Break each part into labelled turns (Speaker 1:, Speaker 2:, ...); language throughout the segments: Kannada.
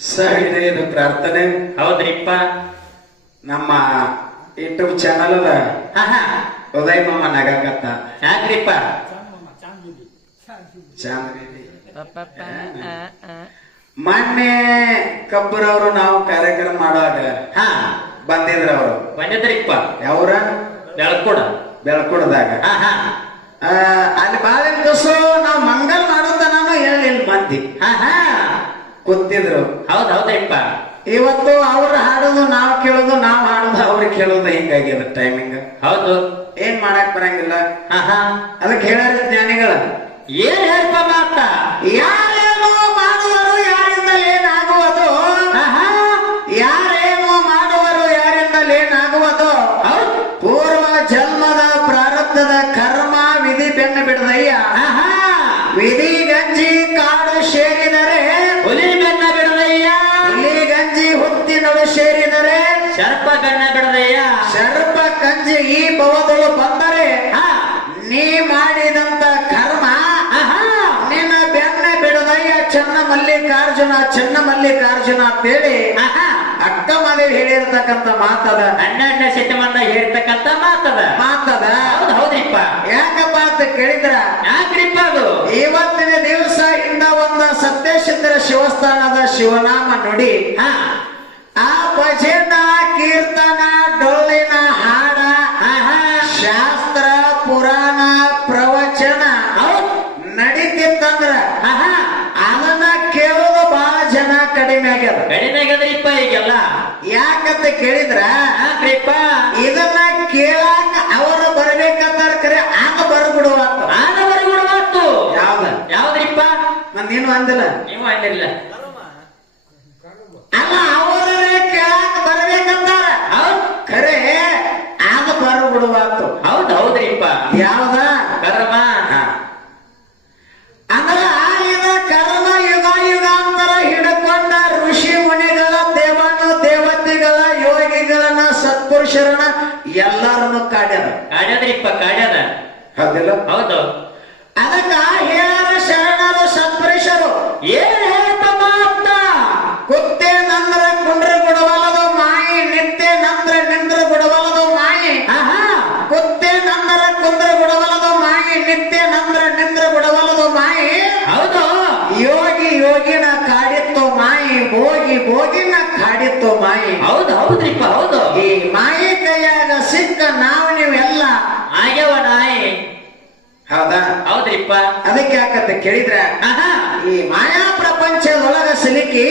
Speaker 1: ಸರಿ ಇದು ಪ್ರಾರ್ಥನೆ.
Speaker 2: ಹೌದ್ರಿಪ್ಪ.
Speaker 1: ನಮ್ಮ ಯೂಟ್ಯೂಬ್ ಚಾನಲ್ ಅದ.
Speaker 2: ಹಾ ಹಾ
Speaker 1: ಉದಯ್ ಮಾಮ ನಗಾಕತ್ತ
Speaker 2: ಯಾಕ್ರಿಪ್ಪ
Speaker 1: ಮೊನ್ನೆ ಕಬ್ಬರವರು ನಾವು ಕಾರ್ಯಕ್ರಮ ಮಾಡುವಾಗ
Speaker 2: ಹಾ.
Speaker 1: ಬಂದಿದ್ರ ಅವರು.
Speaker 2: ಬಂದಿದ್ರಿಪ್ಪ.
Speaker 1: ಯಾವ್ರ?
Speaker 2: ಬೆಳ್ಕೊಡ.
Speaker 1: ಬೆಳ್ಕೊಡದಾಗ. ಅಲ್ಲಿ ಬಾಳೆ ಕಸು ನಾವು ಮಂಗಲ್ ಮಾಡೋದ ನಾನು ಎಲ್ಲಿ ಮಂದಿ.
Speaker 2: ಹಾ ಹಾ
Speaker 1: ಕೂತಿದ್ರು
Speaker 2: ಹೌದ್ ಹೌದಪ್ಪ
Speaker 1: ಇವತ್ತು ಅವ್ರು ಹಾಡೋದು ನಾವು ಕೇಳೋದು ನಾವು ಹಾಡೋದು ಅವ್ರು ಕೇಳೋದು ಹಿಂಗಾಗ್ಯದ ಟೈಮಿಂಗ್
Speaker 2: ಹೌದು.
Speaker 1: ಏನ್ ಮಾಡಕ್ ಬರಂಗಿಲ್ಲ. ಅದಕ್ಕೆ ಹೇಳ್ಯಾರ ಜ್ಞಾನಿಗಳ.
Speaker 2: ಏನ್ ಹೇಳ್ಪ ಮಾತಾ?
Speaker 1: ಯಾರೇನೋ ಚನ್ನ ಮಲ್ಲಿಕಾರ್ಜುನ ಅಂತೇಳಿ
Speaker 2: ಆಹಾ.
Speaker 1: ಅಕ್ಕ ಮದುವೆ ಹೇಳಿರ್ತಕ್ಕಂಥ ಮಾತದ.
Speaker 2: ಹನ್ನೆರಡನೇ ಶತಮಾನ ಹೇಳ್ತಕ್ಕಂತ ಮಾತದ.
Speaker 1: ಮಾತದ.
Speaker 2: ಹೌದು ಹೌದ್ರಿಪ್ಪ
Speaker 1: ಯಾಕಪ್ಪ ಅಂತ ಕೇಳಿದ್ರ?
Speaker 2: ಯಾಕ್ರಿಪ್ಪ ಅದು?
Speaker 1: ಇವತ್ತಿನ ದಿವಸ ಇಂದ ಒಂದ ಸತ್ಯಸಿದ್ಧರ ಶಿವಸ್ಥಾನದ ಶಿವನಾಮ ನುಡಿ. ಆ ಭಜನ ಕೀರ್ತನ ಡೊಳ್ಳಿನ ಕಡಿಮೆ
Speaker 2: ಈಗೆಲ್ಲ
Speaker 1: ಯಾಕಂತ ಕೇಳಿದ್ರ?
Speaker 2: ಯಾಕ್ರಿಪ್ಪ
Speaker 1: ಇದನ್ನ ಕೇಳಾಕ ಅವರು ಬರ್ಬೇಕಂತಾರ ಕರೆ ಆಗ ಬರ್ಬಿಡುವಂತ.
Speaker 2: ಆಗ ಮಾತು
Speaker 1: ಯಾವ್ದ
Speaker 2: ಯಾವ್ದ್ರಿಪ್ಪ?
Speaker 1: ನಂದೇನು ಅಂದಿಲ್ಲ.
Speaker 2: ನೀವು ಅಂದಿಲ್ಲ
Speaker 1: ಅಲ್ಲ ಅವರೇ ಕೇಳಾಕ ಬರ್ಬೇಕಂತಾರ.
Speaker 2: ಹೌದ್.
Speaker 1: ಖರೆ ಆಗ ಬರ್ಬಿಡುವಂತು.
Speaker 2: ಹೌದ್ ಹೌದ್ರಿಪ್ಪ.
Speaker 1: ಯಾವ್ದ
Speaker 2: ಕಾಡ್ಯದ್ರಿಪ್ಪ ಕಾಡ್ಯಾದ?
Speaker 1: ಹೌದಿಲ್ಲ?
Speaker 2: ಹೌದು.
Speaker 1: ಅದಕ್ಕ ಹೇಳ ಶರಣರು ಸತ್ಪುರುಷರು
Speaker 2: ಏನ್
Speaker 1: ಭೋಗಿ ಭೋಗಿನ ಕಾಡಿತ್ತು ಮಾಯಿ.
Speaker 2: ಹೌದು ಹೌದ್ರಿಪ್ಪ ಹೌದು.
Speaker 1: ಈ ಮಾಯಿ ಕೈಯಾಗ ಸಿಕ್ಕ ನಾವು ನೀವೆಲ್ಲ
Speaker 2: ಆಗ್ಯವ ನಾಯಿ
Speaker 1: ಹೌದಾ?
Speaker 2: ಹೌದ್ರಿಪ್ಪ.
Speaker 1: ಅದಕ್ಕೆ ಯಾಕಂತ ಕೇಳಿದ್ರ ಈ ಮಾಯಾ ಪ್ರಪಂಚದೊಳಗ ಸಿಲುಕಿ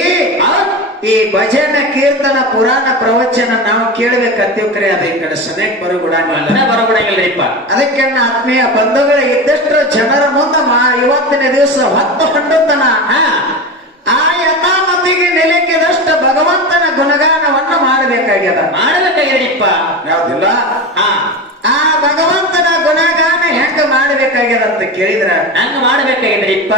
Speaker 1: ಈ ಭಜನ ಕೀರ್ತನ ಪುರಾಣ ಪ್ರವಚನ ನಾವು ಕೇಳಬೇಕಂತೀವ್ರಿ ಕರೆ ಅದ ಈ ಕಡೆ ಸನೇಕ್ ಬರಗುಡಂಗಿಲ್ಲ
Speaker 2: ಅನ್ನ ಬರಬಿಡಂಗಿಲ್ರಿಪ್ಪ
Speaker 1: ಅದಕ್ಕೆ ನನ್ನ ಆತ್ಮೀಯ ಬಂಧುಗಳ ಇದ್ದಷ್ಟು ಜನರ ಮುಂದೆ ಇವತ್ತಿನ ದಿವಸ ಹತ್ತು ಹೊಂಡುತ್ತನ.
Speaker 2: ಆ
Speaker 1: ಆ ಯಥಾಮತಿಗೆ ನೆಲೆಕ್ಕಿದಷ್ಟು ಭಗವಂತನ ಗುಣಗಾನವನ್ನ ಮಾಡಬೇಕಾಗ್ಯದ.
Speaker 2: ಮಾಡಬೇಕಾಗಿರಿಪ್ಪ
Speaker 1: ಯಾವ್ದಿಲ್ಲ?
Speaker 2: ಹಾ.
Speaker 1: ಆ ಭಗವಂತನ ಗುಣಗಾನ ಹೆಂಗ ಮಾಡಬೇಕಾಗ್ಯದ ಅಂತ ಕೇಳಿದ್ರ?
Speaker 2: ಹಂಗ ಮಾಡ್ಬೇಕಾಗಿದ್ರಿಪ್ಪ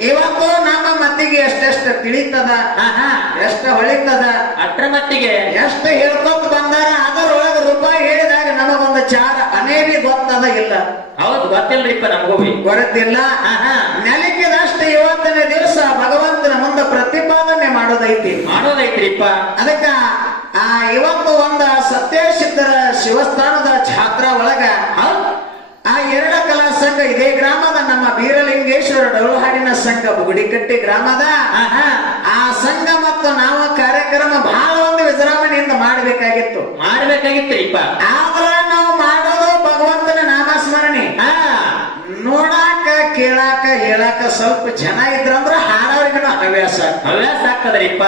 Speaker 1: ಇವತ್ತು ನಮ್ಮ ಮತ್ತಿಗೆ ಎಷ್ಟೆಷ್ಟು ತಿಳಿತದ?
Speaker 2: ಆಹಾ
Speaker 1: ಎಷ್ಟು ಹೊಳಿತದ?
Speaker 2: ಅಟ್ರ ಮಟ್ಟಿಗೆ
Speaker 1: ಎಷ್ಟು ಹೇಳ್ಕೊತ ಬಂದಾರ? ಅದರೊಳಗ ರೂಪಾಯಿ ಹೇಳಿದಾಗ ನಮಗೊಂದು ಚಾರ ಅನೇವಿ ಗೊತ್ತದ ಇಲ್ಲ.
Speaker 2: ಹೌದು ಗೊತ್ತಿಲ್ರಿಪ್ಪ ನಮಗೂ.
Speaker 1: ಗೊತ್ತಿಲ್ಲ.
Speaker 2: ಆಹಾ
Speaker 1: ನೆಲಕ್ಕಿದಷ್ಟು ಇವತ್ತಿನ ದಿವಸ ಪ್ರತಿಪಾದನೆ ಮಾಡೋದೈತಿ.
Speaker 2: ಮಾಡೋದೈತ್ರಿಪ್ಪ
Speaker 1: ಅದಕ್ಕ ಆ ಇವತ್ತು ಒಂದ ಸತ್ಯಸಿದ್ಧರ ಶಿವಸ್ಥಾನದ ಛಾತ್ರ ಒಳಗ ಆ ಎರಡ ಕಲಾ ಸಂಘ ಇದೇ ಗ್ರಾಮದ ನಮ್ಮ ಬೀರಲಿಂಗೇಶ್ವರ ಡೌಲಹಾಡಿನ ಸಂಘ ಬುಗುಡಿಕಟ್ಟಿ ಗ್ರಾಮದ. ಆ ಸಂಘ ಮತ್ತು ನಾವು ಕಾರ್ಯಕ್ರಮ ಬಹಳ ಒಂದು ವಿಜೃಂಭಣೆಯಿಂದ ಮಾಡಬೇಕಾಗಿತ್ತು.
Speaker 2: ಮಾಡ್ಬೇಕಾಗಿತ್ರಿಪ್ಪ
Speaker 1: ಆದ್ರ ಕೇಳಾಕ ಹೇಳಾಕ ಸ್ವಲ್ಪ ಜನ ಇದ್ರಂದ್ರ ಹಾಡೋರಿಗೂ ಹವ್ಯಾಸ.
Speaker 2: ಹವ್ಯಾಸ ಆಗ್ತದ್ರಿಪ್ಪ.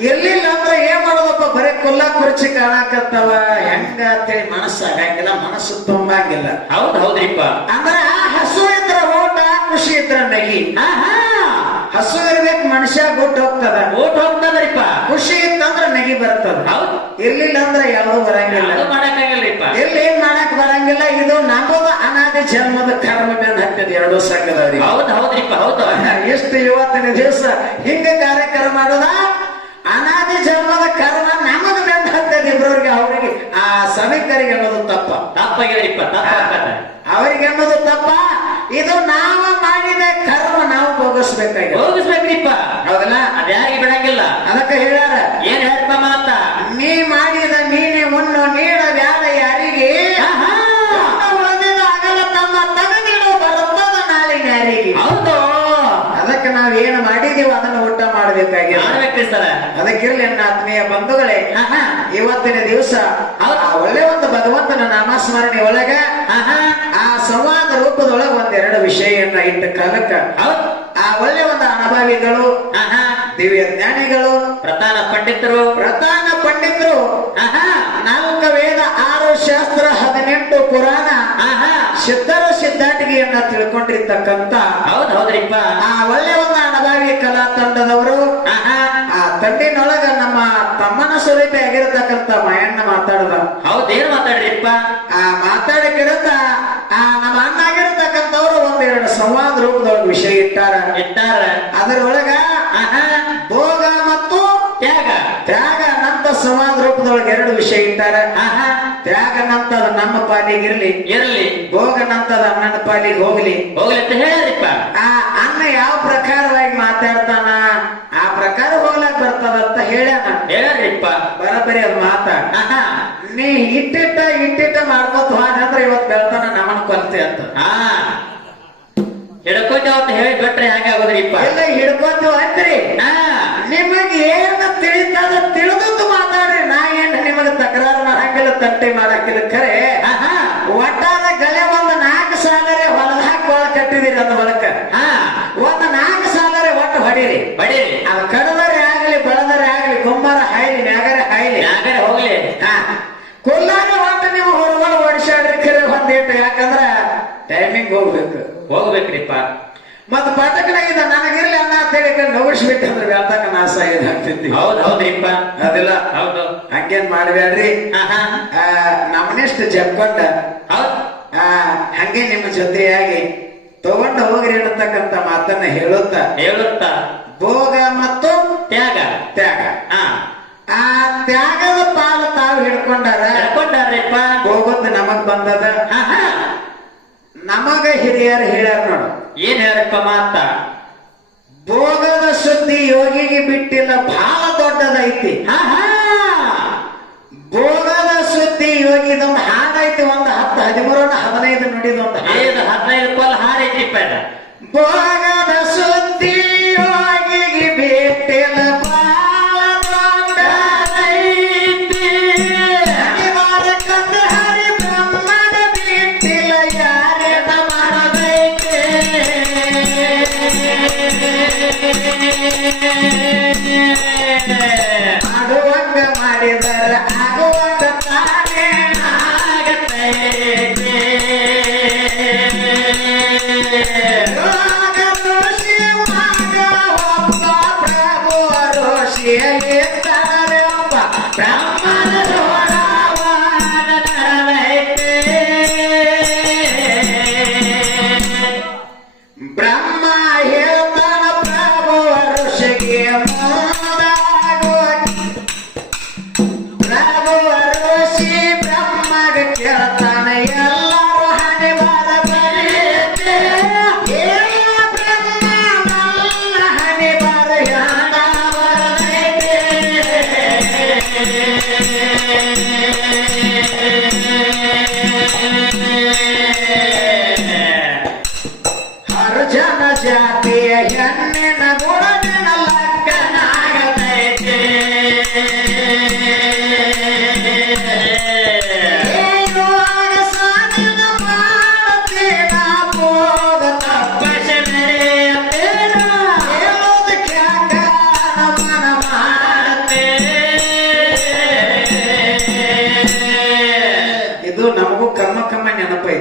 Speaker 1: ಎಲ್ಲಿಲ್ಲ ಅಂದ್ರೆ ಏನ್ ಮಾಡೋದಪ್ಪ? ಬರೀ ಕೊಲ್ಲ ಕುರ್ಚಿ ಕಾಣಾಕತ್ತವ. ಹೆಂಗ ಅಂತೇಳಿ ಮನಸ್ಸು ಆಗಂಗಿಲ್ಲ ಮನಸ್ಸು ತುಂಬಂಗಿಲ್ಲ.
Speaker 2: ಹೌದ್ ಹೌದ್ರಿಪ್ಪ.
Speaker 1: ಅಂದ್ರ ಹಸು ಇದ್ರ ಊಟ ಖುಷಿ ಇದ್ರ ನಗಿ. ಹಸು ಇರ್ಬೇಕು ಮನುಷ್ಯ ಓಟ್ ಹೋಗ್ತದ.
Speaker 2: ಓಟ್ ಹೋಗ್ತದ್ರಿಪ್ಪ.
Speaker 1: ಖುಷಿ ಇತ್ತಂದ್ರ ನಗಿ ಬರ್ತದ.
Speaker 2: ಹೌದ್.
Speaker 1: ಇರ್ಲಿಲ್ಲ ಅಂದ್ರೆ ಯಾವ್ದು ಬರಂಗಿಲ್ಲ.
Speaker 2: ಮಾಡಕ್ಕಾಗಲ್ರಿಪ್ಪ
Speaker 1: ಇಲ್ಲಿ ಏನ್ ಮಾಡಕ್ ಬರಂಗಿಲ್ಲ ಇದು ನಮ್ಮದು ಅನಾದಿ ಜನ್ಮದ ಕರ್ಮ ಮೇಲೆ ಆಗ್ತದೆ ಎರಡು ಸಂಘದವರಿಗೆ
Speaker 2: ಹೌದು ಹೌದ್ರಿಪ್ಪ ಹೌದು.
Speaker 1: ಎಷ್ಟು ಇವತ್ತಿನ ದಿವಸ ಹಿಂಗ ಕಾರ್ಯಕ್ರಮ ಮಾಡೋದ? ಅನಾದಿ ಜನ್ಮದ ಕರ್ಮ ನಮಗ ಬೆಂದ ಆಗ್ತದೆ ಇಬ್ಬರವ್ರಿಗೆ ಅವರಿಗೆ ಆ ಸಮೀಕರಿಗೆ ಅನ್ನೋದು ತಪ್ಪ.
Speaker 2: ತಪ್ಪ ಹೇಳಿಪ್ಪ
Speaker 1: ಅವರಿಗೆ ಅನ್ನೋದು ತಪ್ಪ. ಇದು ನಾವು ಮಾಡಿದ ಕರ್ಮ ನಾವು ಹೋಗಿಸ್ಬೇಕಾಗಿ
Speaker 2: ಭೋಗಿಸ್ಬೇಕ್ರಿಪ್ಪ.
Speaker 1: ಹೌದಲ್ಲ?
Speaker 2: ಅದ್ಯಾರಿಗೆ ಬಿಡಂಗಿಲ್ಲ.
Speaker 1: ಅದಕ್ಕೆ ಹೇಳಾರ ಏನ್ ಹೇಳ್ತಮ್ಮ ಅಂತ? ನೀ ಮಾಡಿದ
Speaker 2: ನೀನೆ ಉಣ್ಣು ನೀಡ ಸರ
Speaker 1: ಅದಕ್ಕಿರ್ಲಿ ನನ್ನ ಆತ್ಮೀಯ ಬಂಧುಗಳೇ. ಇವತ್ತಿನ ದಿವಸ ಒಳ್ಳೆ ಒಂದು ಭಗವಂತನ ನಾಮಸ್ಮರಣೆ ಒಳಗ ಆ ಸಂವಾದ ರೂಪದೊಳಗ ಒಂದೆರಡು ವಿಷಯವನ್ನ ಇಟ್ಟ ಕಾಲಕ್ಕ ಆ ಒಳ್ಳೆ ಒಂದು ಅನುಭವಿಗಳು ದಿವ್ಯ ಜ್ಞಾನಿಗಳು
Speaker 2: ಪ್ರಧಾನ ಪಂಡಿತರು.
Speaker 1: ಪ್ರಧಾನ ಪಂಡಿತರು ನಾಲ್ಕು ವೇದ ಆರು ಶಾಸ್ತ್ರ ಹದಿನೆಂಟು ಪುರಾಣ
Speaker 2: ಆಹಾ
Speaker 1: ಸಿದ್ಧರ ಸಿದ್ಧಾಟಿಗೆಯನ್ನ ತಿಳ್ಕೊಂಡಿರ್ತಕ್ಕಂತ
Speaker 2: ಹೌದ್ ಹೌದ್ರಿಪ್ಪ.
Speaker 1: ಆ ಒಳ್ಳೆ ಒಂದು ಅನುಭವಿ ಕಲಾ ತಂಡದವರು ಸ್ವರೂಪ ಆಗಿರತಕ್ಕಂತ ಮಾಯಣ್ಣ ಮಾತಾಡದ.
Speaker 2: ಹೌದೇನ್ ಮಾತಾಡ್ರಿಪ್ಪ?
Speaker 1: ಆ ಮಾತಾಡಕ್ಕಿರತ್ತ ಆ ನಮ್ಮ ಅಣ್ಣ ಆಗಿರತಕ್ಕಂಥವ್ರು ಒಂದೆರಡು ಸಂವಾದ ರೂಪದೊಳಗ ವಿಷಯ ಇಟ್ಟಾರ.
Speaker 2: ಇಟ್ಟಾರ.
Speaker 1: ಅದರೊಳಗ ಭೋಗ ಮತ್ತು
Speaker 2: ತ್ಯಾಗ.
Speaker 1: ತ್ಯಾಗ ನಂತ ಸಂವಾದ ರೂಪದೊಳಗೆ ಎರಡು ವಿಷಯ ಇಟ್ಟಾರ.
Speaker 2: ಆಹಾ.
Speaker 1: ತ್ಯಾಗ ನಂತದ ನಮ್ಮ ಪಾಲಿಗೆ
Speaker 2: ಇರ್ಲಿ.
Speaker 1: ಭೋಗ ನಂತದ ಅಣ್ಣನ ಪಾಲಿಗೆ ಹೋಗ್ಲಿ.
Speaker 2: ಹೋಗ್ಲಿ ಅಂತ ಹೇಳಿಪ್ಪ
Speaker 1: ಆ ಅಣ್ಣ ಯಾವ ಪ್ರಕಾರವಾಗಿ ಮಾತಾಡ್ತಾನ? ಪ್ರಕಾರ ಹೋಗ್ಲಾಕ್ ಬರ್ತದಂತ ಹೇಳ್ಯಾನ
Speaker 2: ಹೇಳ್ರಿಪ್ಪ
Speaker 1: ಬರಬರಿ ಅದು ಮಾತ. ನೀ ಇಟ್ಟಿಟ್ಟ ಇಟ್ಟಿಟ್ಟ ಮಾಡ್ಕೊತ ಹೋದ್ರೆ ಇವತ್ ಬೆಳ್ತಾನ ನಮನ್ ಕೊಲ್ತಿ ಅಂತ.
Speaker 2: ಹಾ. ಹಿಡ್ಕೊಂಡೆ ಅಂತ ಹೇಳಿ ಬಿಟ್ರೆ ಹೆಂಗಾಗೋದ್ರಿಪ್ಪ
Speaker 1: ಎಲ್ಲ ಹಿಡ್ಕೊತೀವ ಅಂತ್ರಿ
Speaker 2: ನಿಮಗ್
Speaker 1: ನಿಮಗೆ ಏನ ತಿಳಿತದ ತಿಳಿದು ಮಾತಾಡ್ರಿ. ನಾ ಏನ್ ನಿಮಗ್ ತಕರಾರು ಮಾಡಂಗಿಲ್ಲ ತಟ್ಟೆ ಮಾಡಂಗಿಲ್ಲ ಖರೆ
Speaker 2: ಆಹಾ
Speaker 1: ಒಟ್ಟಾದ ಗಳೆ ಒಂದು ನಾಲ್ಕು ಸಾಲರೆ ಹೊಲದ ಹಾಕಿ ಒಳಗ್ ಕಟ್ಟಿದಿರಿ ಅದ ಒಳಕ
Speaker 2: ಹಾ
Speaker 1: ಒಂದು ನಾಲ್ಕು ಸಾಲರೆ ಒಟ್ಟು ಹೊಡೀರಿ
Speaker 2: ಬಡೀರಿ
Speaker 1: ಅದು ಕಡದರೆ ಆಗಲಿ ಬೆಳೆದರೆ ಆಗಲಿ ಕುಂಬಾರ ಹಾಯ್ಲಿ ನ್ಯಾಗರೆ ಹಾಯ್ಲಿ
Speaker 2: ಯಾಕಂದ್ರೆ ಹೋಗ್ಲಿ
Speaker 1: ಹಾ. ಕೊಲ್ಲಾಗ ಹೊಂಟ ನೀವು ಹೊರಗಡೆ ಓಡಿಸಾಡ್ರಿ ಖರೆ ಹೊಂದೇಟ ಯಾಕಂದ್ರ ಟೈಮಿಂಗ್ ಹೋಗ್ಬೇಕು.
Speaker 2: ಹೋಗ್ಬೇಕ್ರಿಪ್ಪ.
Speaker 1: ಮತ್ ಪಾಠಕನಾಗಿದ್ದ ನನಗಿರ್ಲಿ ಅನ್ನ ಅಂತ ಹೇಳಿ ನೋಡಿಸ್ಬೇಕಂದ್ರೆ ವ್ಯಾಪಾರ ನಾಶ ಆಗ್ತೈತಿ
Speaker 2: ಹೌದ್ ಹೌದ್ರಿಪ್ಪ.
Speaker 1: ಅದಿಲ್ಲ?
Speaker 2: ಹೌದು.
Speaker 1: ಹಂಗೇನ್ ಮಾಡ್ಬೇಡ್ರಿ ನಮ್ಮನೆಷ್ಟು ಜಪ್ಕೊಂಡ
Speaker 2: ಹೌದ್.
Speaker 1: ಆ ಹಂಗೆ ನಿಮ್ಮ ಜೊತೆಯಾಗಿ ತಗೊಂಡು ಹೋಗ್ರಿ ಅನ್ನತಕ್ಕಂತ ಮಾತನ್ನ ಹೇಳುತ್ತಾ?
Speaker 2: ಹೇಳುತ್ತ?
Speaker 1: ಭೋಗ ಮತ್ತು
Speaker 2: ತ್ಯಾಗ.
Speaker 1: ತ್ಯಾಗ.
Speaker 2: ಹಾ
Speaker 1: ಆ ತ್ಯಾಗದ ಪಾಲು ತಾವು ಹಿಡ್ಕೊಂಡಾರ?
Speaker 2: ಹಿಡ್ಕೊಂಡಾರಪ್ಪ.
Speaker 1: ಹೋಗೋದು ನಮಗ್ ಬಂದದ? ನಮಗ ಹಿರಿಯರು ಹೇಳ್ಯಾರ ನೋಡು.
Speaker 2: ಏನ್ ಹೇಳಪ್ಪ ಮಾತ?
Speaker 1: ಭೋಗದ ಸುದ್ದಿ ಯೋಗಿಗೆ ಬಿಟ್ಟಿಲ್ಲ ಬಹಳ ದೊಡ್ಡದೈತಿ. ಭೋಗದ ಸುದ್ದಿ ಯೋಗಿದೊಂದು ಹಾಡೈತಿ ಒಂದು ಹತ್ತು ಹದಿಮೂರನ ಹದಿನೈದು ನುಡಿದ ಒಂದು
Speaker 2: ಹದಿನೈದು ಕೋಲ್ ಹಾರೈತಿ ಪೇಡ.
Speaker 1: ಭೋಗದ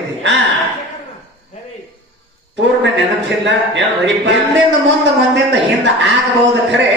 Speaker 1: ನೆನಪೈತಿ
Speaker 2: ಹಾ.
Speaker 1: ಪೂರ್ಣ ನೆನಪಿಲ್ಲ. ಹಿಂದಿಂದ ಮುಂದೆ ಮುಂದಿಂದ ಹಿಂದ ಆಗಬಹುದು ಖರೆ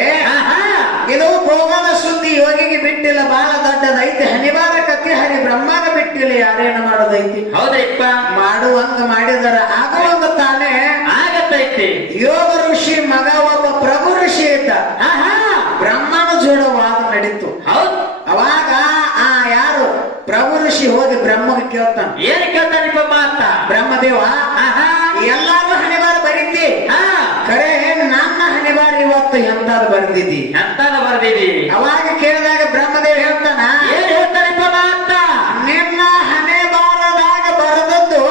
Speaker 1: ಇದು ಭೋಗದ ಸುದ್ದಿ ಯೋಗಿಗೆ ಬಿಟ್ಟಿಲ್ಲ. ಬಹಳ ದೊಡ್ಡದೈತಿ ಹನಿವಾರ ಕತ್ತಿ ಹರಿ ಬ್ರಹ್ಮನ ಬಿಟ್ಟಿಲ್ಲ. ಯಾರೇನ ಮಾಡೋದೈತಿ
Speaker 2: ಹೌದ್ರಿಪ್ಪ
Speaker 1: ಮಾಡುವಂಗ ಮಾಡಿದರ. ಆಗುವಂಗ ತಾನೇ
Speaker 2: ಆಗತ್ತೈತಿ
Speaker 1: ಯೋಗ ಋಷಿ ಮಗ ಒಬ್ಬ ಪ್ರಭು ಋಷಿ ಇದ್ದ.
Speaker 2: ಆಹಾ
Speaker 1: ಬ್ರಹ್ಮನ ಜೋಡ ವಾದ ನಡೀತು.
Speaker 2: ಹೌದು.
Speaker 1: ಅವಾಗ ಆ ಯಾರು ಪ್ರಭು ಋಷಿ ಹೋಗಿ ಬ್ರಹ್ಮಗೆ ಕೇಳ್ತಾನ.
Speaker 2: ಏನ್ ಕೇಳ್ತಾರಿಪ್ಪ ಮಾತ
Speaker 1: ಬ್ರಹ್ಮದೇವ ಎಲ್ಲಾರು ಹಣೆಬಾರ ಬರೀತಿ.
Speaker 2: ಕರೆ
Speaker 1: ಖರೆ ನನ್ನ ಹಣೆಬಾರ ಇವತ್ತು ಎಂತಾದ್ರು ಬರ್ದಿದ್ದಿ.
Speaker 2: ಎಂತಾದ ಬರ್ದಿದ್ದಿ.
Speaker 1: ಅವಾಗ ಕೇಳಿದಾಗ ಬ್ರಹ್ಮದೇವ್ ಹೇಳ್ತಾನ
Speaker 2: ಏನ್ ಹೇಳ್ತಾರೆ ಅಂತ?
Speaker 1: ನಿನ್ನ ಹಣೆಬಾರದಾಗ ಬರೆದದ್ದು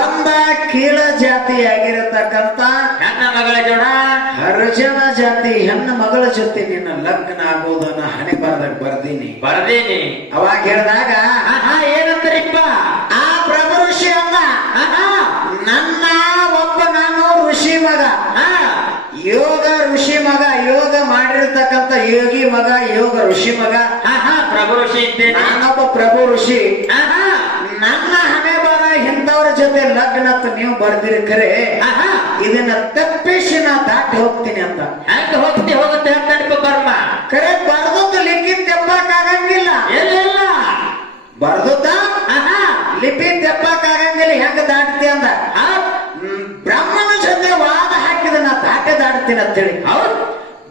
Speaker 1: ಒಂದ ಕೀಳ ಜಾತಿಯಾಗಿರತಕ್ಕಂತ
Speaker 2: ಹೆಣ್ಣ ಮಗಳ ಜೋಡ?
Speaker 1: ಹರ್ಜನ ಜಾತಿ ಹೆಣ್ಣ ಮಗಳ ಜೊತೆ ನಿನ್ನ ಲಗ್ನ ಆಗೋದನ್ನ ಹಣೆ ಬರದಾಗ ಬರ್ದೀನಿ.
Speaker 2: ಬರ್ದೇನಿ.
Speaker 1: ಅವಾಗ ಹೇಳಿದಾಗ
Speaker 2: ಆಹಾ ಏನಂತಾರಿಪ್ಪ
Speaker 1: ಆ ಪ್ರಭು ಋಷಿ ಅಂದ
Speaker 2: ಆಹಾ
Speaker 1: ನನ್ನ ಒಬ್ಬ ನಾನು ಋಷಿ ಮಗ
Speaker 2: ಹಾ
Speaker 1: ಯೋಗ ಋಷಿ ಮಗ ಯೋಗ ಮಾಡಿರ್ತಕ್ಕಂಥ ಯೋಗಿ ಮಗ ಯೋಗ ಋಷಿ ಮಗ.
Speaker 2: ಆಹಾ ಪ್ರಭು ಋಷಿ ಇದ್ದೇನೆ.
Speaker 1: ನಾನೊಬ್ಬ ಪ್ರಭು ಋಷಿ.
Speaker 2: ಆಹಾ.
Speaker 1: ನನ್ನ ಹಣೆ ಬರ ಇಂಥವ್ರ ಜೊತೆ ಲಗ್ನ ಅಂತ ನೀವು ಬರ್ದಿರಿ ಖರೆ
Speaker 2: ಆಹಾ.
Speaker 1: ಇದನ್ನ ತಪ್ಪಿಸಿ ನಾ ದಾಟಿ ಹೋಗ್ತೀನಿ ಅಂತ.
Speaker 2: ಹೆಂಗ್ ಹೋಗ್ತಿ ಹೋಗುತ್ತೆ ಹೇಳ್ತಾನಿಪ್ಪ ಬರ್ಮ
Speaker 1: ಕರೆ ಬರ್ದದ್ದು ಲಿಪಿ ತೆಪ್ಪಕ್ಕಾಗಂಗಿಲ್ಲ
Speaker 2: ಎಲ್ಲ
Speaker 1: ಬರ್ದದ್ದ
Speaker 2: ಆಹಾ.
Speaker 1: ಲಿಪಿ ತೆಪ್ಪಕ್ಕಾಗಂಗಿಲ್ಲ ಹೆಂಗ ದಾಟ್ತಿ ಅಂದ? ಬ್ರಹ್ಮನ ಜೊತೆ ವಾದ ಹಾಕಿದ ನಾ ದಾಟೆ ದಾಟ್ತೀನಿ ಅಂತೇಳಿ.
Speaker 2: ಹೌದ್.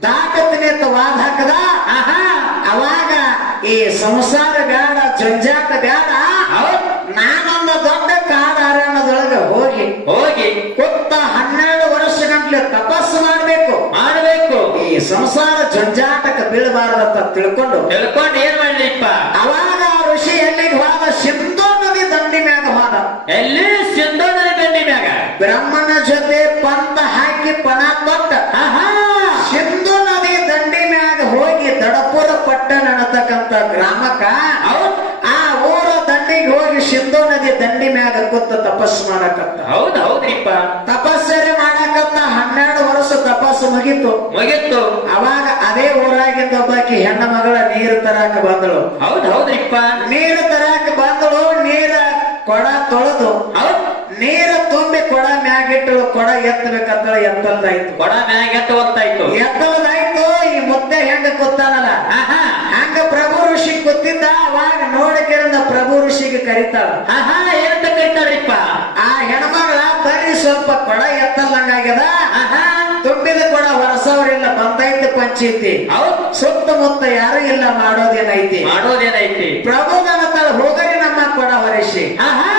Speaker 1: ದಾಟತೀನಿ ಅಂತ ವಾದ ಹಾಕದ
Speaker 2: ಆಹಾ
Speaker 1: ಅವಾಗ ಈ ಸಂಸಾರ ಬೇಡ ಜಂಜಾಟ
Speaker 2: ಬೇಡ
Speaker 1: ನಾನೊಂದು ದೊಡ್ಡ ಕಾಡ ಅರಣ್ಯದೊಳಗೆ ಹೋಗಿ
Speaker 2: ಹೋಗಿ
Speaker 1: ಕೊತ್ತ ಹನ್ನೆರಡು ವರ್ಷ ಗಂಟ್ಲೆ ತಪಸ್ಸು ಮಾಡಬೇಕು.
Speaker 2: ಮಾಡಬೇಕು.
Speaker 1: ಈ ಸಂಸಾರ ಜಂಜಾಟಕ್ಕೆ ಬೀಳಬಾರದಂತ ತಿಳ್ಕೊಂಡು
Speaker 2: ತಿಳ್ಕೊಂಡು ಏನ್ ಮಾಡ್ಲಿಪ್ಪ?
Speaker 1: ಅವಾಗ ಆ ಋಷಿ ಎಲ್ಲಿಗೆ ಹೋದ? ಸಿಂಧೂ ನದಿ ದಂಡಿ ಮ್ಯಾಗ ಹೋದ.
Speaker 2: ಎಲ್ಲಿ? ಸಿಂಧೋ ನದಿ ದಂಡಿ ಮ್ಯಾಗ?
Speaker 1: ಬ್ರಹ್ಮನ ಜೊತೆ ಪಂತ ಹಾಕಿ ಪಣ ಕೊಟ್ಟ
Speaker 2: ಆಹಾ
Speaker 1: ಸಿಂಧು ನದಿ ದಂಡಿ ಮ್ಯಾಗ ಹೋಗಿ ದಡಪುರ ಪಟ್ಟಣ ಅನ್ನತಕ್ಕಂತ ಗ್ರಾಮಕ್ಕ? ಆ ಊರ ದಂಡಿಗೆ ಹೋಗಿ ಸಿಂಧು ನದಿ ದಂಡಿ ಮ್ಯಾಗ ಕೂತ ತಪಸ್ಸು ಮಾಡಕತ್ತ.
Speaker 2: ಹೌದ್ ಹೌದ್ರಿಪ್ಪ
Speaker 1: ತಪಸ್ಸರೆ ಮಾಡಕತ್ತ ಹನ್ನೆರಡು ವರ್ಷ ತಪಸ್ಸು ಮುಗಿತು.
Speaker 2: ಮುಗಿತ್ತು
Speaker 1: ಅವಾಗ ಅದೇ ಊರಾಗಿಂದ ಒಬ್ಬಾಕಿ ಹೆಣ್ಣ ಮಗಳ ನೀರು ತರಾಕ ಬಂದಳು.
Speaker 2: ಹೌದ್ ಹೌದ್ರಿಪ್ಪ
Speaker 1: ನೀರು ತರಾಕ ಬಂದಳು ನೀರ ಕೊಡ ತೊಳೆದು.
Speaker 2: ಹೌದ್.
Speaker 1: ನೀರ ತುಂಬಿ ಕೊಡ ಮ್ಯಾಗಿಟ್ಟಳು ಕೊಡ ಎತ್ತಬೇಕಂತ ಎತ್ತಲ್ದಾಯ್ತು.
Speaker 2: ಕೊಡ ಮ್ಯಾಗ ಎತ್ತ ಹೋಗ್ತಾಯ್ತು
Speaker 1: ಎತ್ತಲದಾಯ್ತು ಈ ಮುದ್ದೆ ಹೆಂಗ ಕೂತಾನಲ್ಲ?
Speaker 2: ಆಹಾ.
Speaker 1: ಋಷಿ ಕೂತಿದ್ದ ಅವಾಗ ನೋಡಕಿರಂದ ಪ್ರಭು ಋಷಿಗೆ ಕರಿತಾಳ.
Speaker 2: ಆಹಾ ಏನಂತ ಕರಿತಾಳ್ರಿಪ್ಪ
Speaker 1: ಆ ಹೆಣ್ಮಗಳ ಬರೀ ಸ್ವಲ್ಪ ಕೊಡ ಎತ್ತಲ್ಲಂಗಾಗ್ಯದ
Speaker 2: ಆಹಾ.
Speaker 1: ತುಂಬಿದ ಕೊಡ ಹೊರಸವರಿಲ್ಲ ಬಂದೈತಿ ಪಂಚಾಯ್ತಿ
Speaker 2: ಹೌದ್.
Speaker 1: ಸುತ್ತಮುತ್ತ ಯಾರು ಇಲ್ಲ ಮಾಡೋದೇನೈತಿ?
Speaker 2: ಮಾಡೋದೇನೈತಿ?
Speaker 1: ಪ್ರಭು ತಳ ಹೋಗರಿ ನಮ್ಮ ಕೊಡ ಹೊರಿಸಿ.
Speaker 2: ಆಹಾ.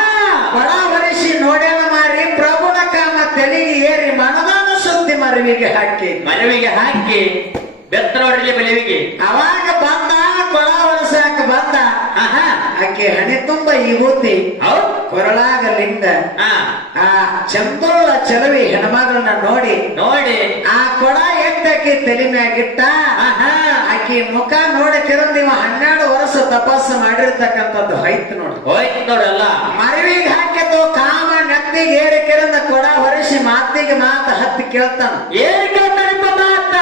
Speaker 1: ಕೊಡ ಹೊರಿಸಿ ನೋಡ್ಯಾನ ಮಾರಿ ಪ್ರಭುನ ಕಾಮ ತೆಲಿಗೆ ಏರಿ ಮನದಾನ ಸುದ್ದಿ ಮರವಿಗೆ ಹಾಕಿ.
Speaker 2: ಮರವಿಗೆ ಹಾಕಿ ಬೆತ್ತರವರಿಗೆ ಬೆಳವಿಗೆ
Speaker 1: ಅವಾಗ ಆಕೆ ಹಣೆ ತುಂಬ ಈ
Speaker 2: ಹೌದ್. ಕೊರಳಾಗಲಿಂದ
Speaker 1: ಆ. ಚಂದೋಳ ಚಲವಿ ಹೆಣ್ಮಗಳನ್ನ ನೋಡಿ
Speaker 2: ನೋಡಿ.
Speaker 1: ಆ ಕೊಡ ಎತ್ತಕಿ ತಲೆ ಮ್ಯಾಗಿಟ್ಟ
Speaker 2: ಆಹಾ.
Speaker 1: ಆಕಿ ಮುಖ ನೋಡಕ್ಕಿರೋ ನೀವು ಹನ್ನೆರಡು ವರ್ಷ ತಪಸ್ಸು ಮಾಡಿರ್ತಕ್ಕಂಥದ್ದು ಹೈತ್ ನೋಡ್ರಿ
Speaker 2: ಹೋಯ್ತು ನೋಡಲ್ಲ
Speaker 1: ಮರವಿಗೆ ಹಾಕಿದ್ದು ಕಾಮ ನತ್ತಿಗೆ ಏರಿಕಿರಂದ ಕೊಡ ಹೊರಿಸಿ ಮಾತಿಗೆ ಮಾತ ಹತ್ತಿ ಕೇಳ್ತಾನ.
Speaker 2: ಏನ್ ಕೇಳ್ತಾರಿಪ್ಪ ಮಾತ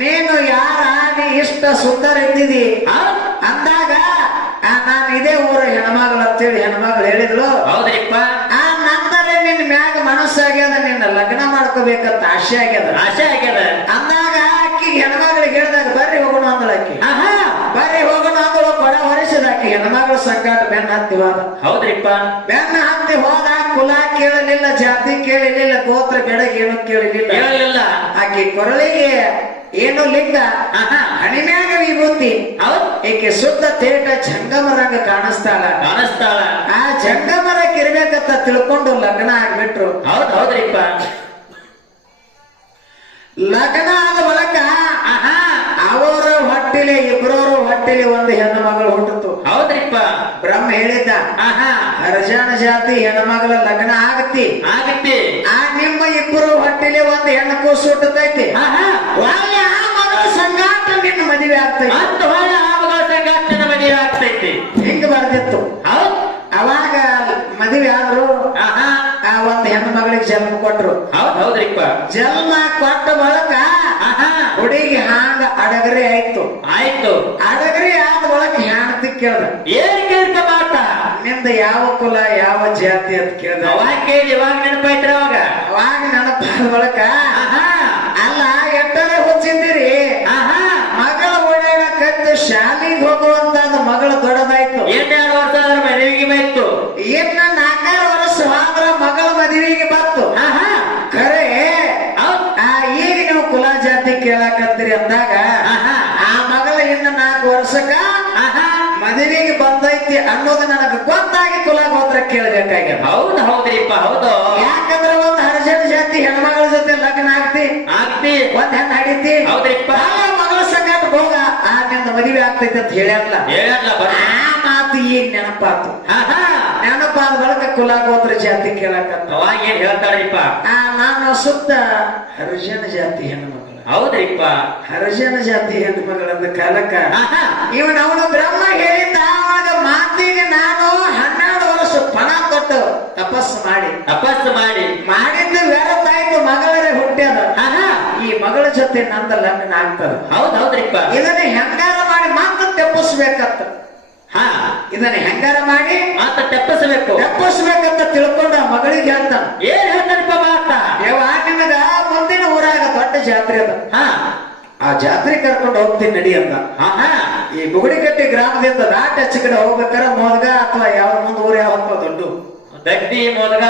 Speaker 1: ನೀನು ಯಾರ ನೀ ಇಷ್ಟ ಸುಂದರ ಇದ್ದಿದಿ? ಅಂದಾಗ ನಾನು ಇದೇ ಊರ ಹೆಣ್ಮಗಳು ಅಂತೇಳಿ ಹೆಣ್ಮಗಳು ಹೇಳಿದ್ಲು.
Speaker 2: ಹೌದ್ರಿಪ್ಪ.
Speaker 1: ಆ ನಂದರೆ ನಿನ್ ಮ್ಯಾಗ ಮನಸ್ಸಾಗ್ಯದ ನಿನ್ನ ಲಗ್ನ ಮಾಡ್ಕೋಬೇಕಂತ ಆಸೆ ಆಗ್ಯದ.
Speaker 2: ಆಸೆ ಆಗ್ಯದ.
Speaker 1: ಅಂದಾಗ ಆಕಿ ಹೆಣ್ಮಗಳಿಗೆ ಹೇಳಿದಾಗ ಬರ್ರಿ ಹೋಗೋಣ ಅಂದಳ ಆಕಿ.
Speaker 2: ಆಹಾ.
Speaker 1: ಬರ್ರಿ ಹೋಗೋಣ ಅಂದಳು ಕೊಡ ಹೊರಿಸಿದ ಆಕಿ. ಹೆಣ್ಮಗಳ ಸಂಗಾಟ ಬೆನ್ನ ಹತ್ತಿ ಹೋದ.
Speaker 2: ಹೌದ್ರಿಪ್ಪ.
Speaker 1: ಬೆನ್ನ ಹತ್ತಿ ಹೋದ ಕುಲ ಕೇಳಲಿಲ್ಲ ಜಾತಿ ಕೇಳಲಿಲ್ಲ ಗೋತ್ರ ಬೆಡಗ್ ಏನು ಕೇಳಲಿಲ್ಲ.
Speaker 2: ಕೇಳಲಿಲ್ಲ.
Speaker 1: ಆಕೆ ಕೊರಳಿಗೆ ಏನು ಲಿಂಗ ಹಣಿಮ್ಯಾಗ ವಿಭೂತಿ. ಈಕೆ ಸುತ್ತ ತೇಟ ಜಂಗಮರಂಗ ಕಾಣಿಸ್ತಾಳ.
Speaker 2: ಕಾಣಿಸ್ತಾಳ.
Speaker 1: ಆ ಜಂಗಮರಕ್ಕೆ ಇರ್ಬೇಕಂತ ತಿಳ್ಕೊಂಡು ಹರಜಾನ ಜಾತಿ ಹೆಣ್ಮಗಳ ಮಗಳ ಲಗ್ನ ಆಗತಿ.
Speaker 2: ಆಗತ್ತಿ.
Speaker 1: ಆ ನಿಮ್ಮ ಇಬ್ಬರು ಹೊಟ್ಟೆಲಿ ಒಂದು ಹೆಣ್ಣು ಕೂಸು ಹುಟ್ಟತೈತಿ. ಒಳ್ಳೆ ಆ ಮಗಳ ಸಂಗಾಟ ನಿನ್ನ ಮದುವೆ ಆಗ್ತೈತಿ.
Speaker 2: ಆ ಮಗಳ ಮದುವೆ ಆಗ್ತೈತಿ.
Speaker 1: ಹಿಂಗ ಬರ್ದಿತ್ತು.
Speaker 2: ಹೌದ್.
Speaker 1: ಅವಾಗ ಮದುವೆ ಆದ್ರು ಆ ಒಂದು ಹೆಣ್ಣು ಮಗಳಿಗೆ ಜನ್ಮ ಕೊಟ್ರು.
Speaker 2: ಹೌದು ಹೌದ್ರಿಪ್ಪ.
Speaker 1: ಜನ್ಮ ಕೊಟ್ಟ ಬಳಕ
Speaker 2: ಆಹಾ.
Speaker 1: ಹುಡುಗಿ ಹಾಂಗ ಅಡಗರಿ ಆಯ್ತು.
Speaker 2: ಆಯ್ತು.
Speaker 1: ಅಡಗರಿ ಆದ ಬಳಕ ಹೆಣ್ತಿ ಕೇಳ್ದ. ಏನ್ನಿಂದ ಯಾವ ಕುಲ ಯಾವ ಜಾತಿ ಅಂತ ಕೇಳಿದ್ರೆ
Speaker 2: ಅವಾಗ ಕೇಳಿ ಇವಾಗ
Speaker 1: ಕೇಳಬೇಕಾಗ್ಯದ
Speaker 2: ಹೌದ್ ಹೌದ್ರಿಪ್ಪ ಹೌದು.
Speaker 1: ಯಾಕಂದ್ರ ಒಂದ್ ಹರ್ಷದ ಜಾತಿ ಹೆಣ್ಮಗಳ ಜೊತೆ ಲಗ್ನ ಆಗ್ತಿ.
Speaker 2: ಆಗ್ತಿ.
Speaker 1: ಒಂದ್ ಹೆಣ್ಣು ಹಡಿತಿ
Speaker 2: ಹೌದ್ರಿಪ್ಪ.
Speaker 1: ಮಗಳ ಸಂಗಾಟ ಹೋಗ ಆ ನಿಂದ ಮದುವೆ ಆಗ್ತೈತಿ ಅಂತ ಹೇಳ್ಯಾರಲ್ಲ.
Speaker 2: ಬರ
Speaker 1: ಆ ಮಾತು ಈಗ ನೆನಪಾತು.
Speaker 2: ಆಹಾ
Speaker 1: ನೆನಪಾದ ಬಳಿಕ ಕುಲಾಗೋತ್ರ ಜಾತಿ ಕೇಳಕತ್ತ
Speaker 2: ಅವಾಗ ಏನ್ ಹೇಳ್ತಾಳ್ರಿಪ್ಪ
Speaker 1: ಆ ನಾನು ಸುತ್ತ ಹರಿಜನ ಜಾತಿ ಹೆಣ್ಣು
Speaker 2: ಹೌದ್ರಿಪ್ಪ.
Speaker 1: ಹರಿಜನ ಜಾತಿ ಹೆಣ್ಣು ಮಗಳಂದ ಕಾಲಕ್ಕ
Speaker 2: ಆಹಾ
Speaker 1: ಇವನ್ ಅವನು ಬ್ರಹ್ಮ ಹೇಳಿದ್ದ ಆವಾಗ ಮಾತಿಗೆ ನಾನು ಹನ್ನೆರಡು ವರ್ಷ ಪಣ ಕೊಟ್ಟು ತಪಸ್ಸು ಮಾಡಿ.
Speaker 2: ತಪಸ್ಸು ಮಾಡಿ.
Speaker 1: ಮಾಡಿದ್ದು ವ್ಯರ್ಥ ಆಯ್ತು ಮಗಳರೇ ಹುಟ್ಟ್ಯದ. ಈ ಮಗಳ ಜೊತೆ ನಂದ ಲಗ್ನ ಆಗ್ತದ.
Speaker 2: ಹೌದ್ ಹೌದ್ರಿಪ್ಪ
Speaker 1: ಇದನ್ನ ಹೆಂಗಾರ ಮಾಡಿ ಮಾತ್ರ ತೆಪ್ಪಿಸ್ಬೇಕತ್ತ
Speaker 2: ಹಾ.
Speaker 1: ಇದನ್ನ ಹೆಂಗಾರ ಮಾಡಿ
Speaker 2: ಮಾತ ತೆಪ್ಪಿಸ್ಬೇಕು.
Speaker 1: ತೆಪ್ಪಿಸ್ಬೇಕಂತ ತಿಳ್ಕೊಂಡ ಮಗಳಿಗೆ ಹೇಳ್ತಾನ.
Speaker 2: ಏನ್ ಹೇಳ್ತಾನಪ್ಪ ಮಾತ?
Speaker 1: ದೇವ ನಿಮಗ ಮುಂದಿನ ಊರಾಗ ದೊಡ್ಡ ಜಾತ್ರೆ ಅದ.
Speaker 2: ಹಾ.
Speaker 1: ಆ ಜಾತ್ರೆ ಕರ್ಕೊಂಡು ಹೋಗ್ತೀನಿ ನಡಿ ಅಂತ.
Speaker 2: ಆಹಾ
Speaker 1: ಈ ಬುಗುಡಿಕಟ್ಟೆ ಗ್ರಾಮದಿಂದ ದಾಟ ಹಚ್ಚ ಕಡೆ ಹೋಗ್ಬೇಕಾರ ಮೋದ್ಗ ಅಥವಾ ಯಾವ ಮುಂದ್ ಊರ್ ಯಾವಪ್ಪ ದೊಡ್ಡ.
Speaker 2: ದಟ್ಟಿ ಮೋದಗ.